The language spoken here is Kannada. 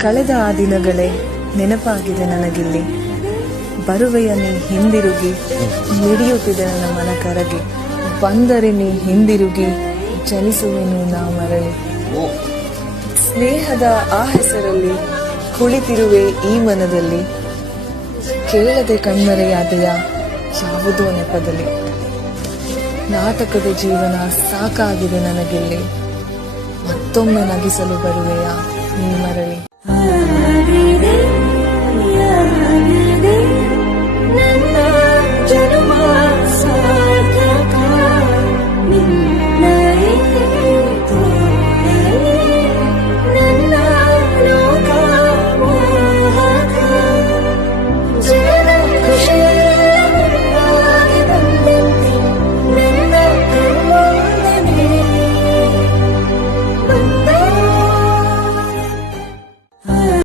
ಕಳೆದ ಆ ದಿನಗಳೇ ನೆನಪಾಗಿದೆ ನನಗಿಲ್ಲಿ. ಬರುವೆಯ ನೀ ಹಿಂದಿರುಗಿ, ಮಿಡಿಯುತ್ತಿದೆ ನನ್ನ ಮನ ಕರಗಿ. ಬಂದರೆ ನೀ ಹಿಂದಿರುಗಿ, ಜನಿಸುವೆನು ನಾ ಮರಳಿ. ಸ್ನೇಹದ ಆ ಹೆಸರಲ್ಲಿ ಕುಳಿತಿರುವೆ ಈ ಮನದಲ್ಲಿ. ಕೇಳದೆ ಕಣ್ಮರೆಯಾದೆಯ ಯಾವುದೋ ನೆಪದಲ್ಲಿ. ನಾಟಕದ ಜೀವನ ಸಾಕಾಗಿದೆ ನನಗಿಲ್ಲಿ. ಮತ್ತೊಮ್ಮೆ ನಗಿಸಲು ಬರುವೆಯ ನೀ ಮರಳಿ.